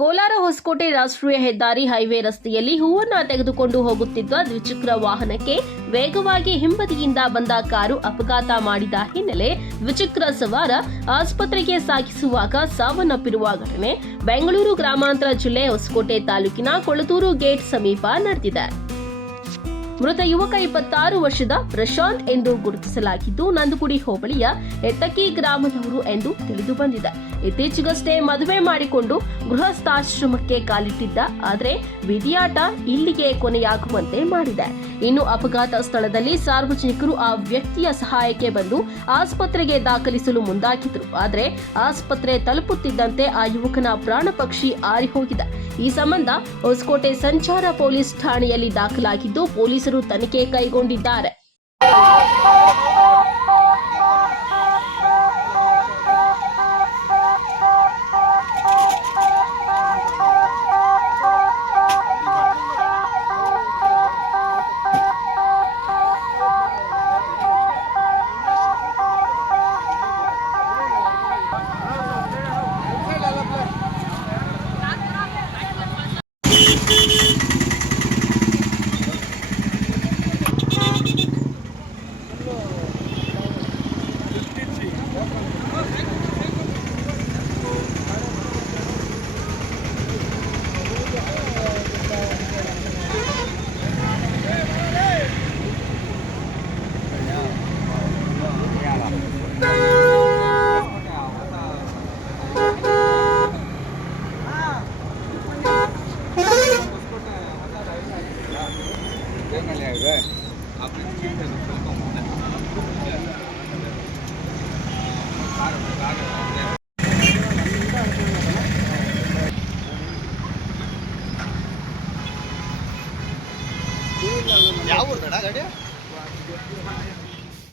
ಕೋಲಾರ ಹೊಸಕೋಟೆ ರಾಷ್ಟ್ರೀಯ ಹೆದ್ದಾರಿ ಹೈವೇ ರಸ್ತೆಯಲ್ಲಿ ಹೂವನ್ನ ತೆಗೆದುಕೊಂಡು ಹೋಗುತ್ತಿದ್ದ ದ್ವಿಚಕ್ರ ವಾಹನಕ್ಕೆ ವೇಗವಾಗಿ ಹಿಂಬದಿಯಿಂದ ಬಂದ ಕಾರು ಅಪಘಾತ ಮಾಡಿದ ಹಿನ್ನೆಲೆ ದ್ವಿಚಕ್ರ ಸವಾರ ಆಸ್ಪತ್ರೆಗೆ ಸಾಗಿಸುವಾಗ ಸಾವನ್ನಪ್ಪಿರುವ ಘಟನೆ ಬೆಂಗಳೂರು ಗ್ರಾಮಾಂತರ ಜಿಲ್ಲೆ ಹೊಸಕೋಟೆ ತಾಲೂಕಿನ ಕೊಳತೂರು ಗೇಟ್ ಸಮೀಪ ನಡೆದಿದೆ. ಮೃತ ಯುವಕ 26 ವರ್ಷದ ಪ್ರಶಾಂತ್ ಎಂದು ಗುರುತಿಸಲಾಗಿದ್ದು, ನಂದುಗುಡಿ ಹೋಬಳಿಯ ಎತ್ತಕ್ಕಿ ಗ್ರಾಮದವರು ಎಂದು ತಿಳಿದು ಬಂದಿದೆ. ಇತ್ತೀಚೆಗಷ್ಟೇ ಮದುವೆ ಮಾಡಿಕೊಂಡು ಗೃಹಸ್ಥಾಶ್ರಮಕ್ಕೆ ಕಾಲಿಟ್ಟಿದ್ದ. ಆದರೆ ವಿಧಿಯಾಟ ಇಲ್ಲಿಗೆ ಕೊನೆಯಾಗುವಂತೆ ಮಾಡಿದೆ. ಇನ್ನು ಅಪಘಾತ ಸ್ಥಳದಲ್ಲಿ ಸಾರ್ವಜನಿಕರು ಆ ವ್ಯಕ್ತಿಯ ಸಹಾಯಕ್ಕೆ ಬಂದು ಆಸ್ಪತ್ರೆಗೆ ದಾಖಲಿಸಲು ಮುಂದಾಗಿದ್ರು. ಆದರೆ ಆಸ್ಪತ್ರೆ ತಲುಪುತ್ತಿದ್ದಂತೆ ಆ ಯುವಕನ ಪ್ರಾಣ ಪಕ್ಷಿ ಆರಿ ಹೋಗಿದೆ. ಈ ಸಂಬಂಧ ಹೊಸಕೋಟೆ ಸಂಚಾರ ಪೊಲೀಸ್ ಠಾಣೆಯಲ್ಲಿ ದಾಖಲಾಗಿದ್ದು, ಪೊಲೀಸರು ತನಿಖೆ ಕೈಗೊಂಡಿದ್ದಾರೆ. ಯಾವ ಊರು ಗಾಡಿ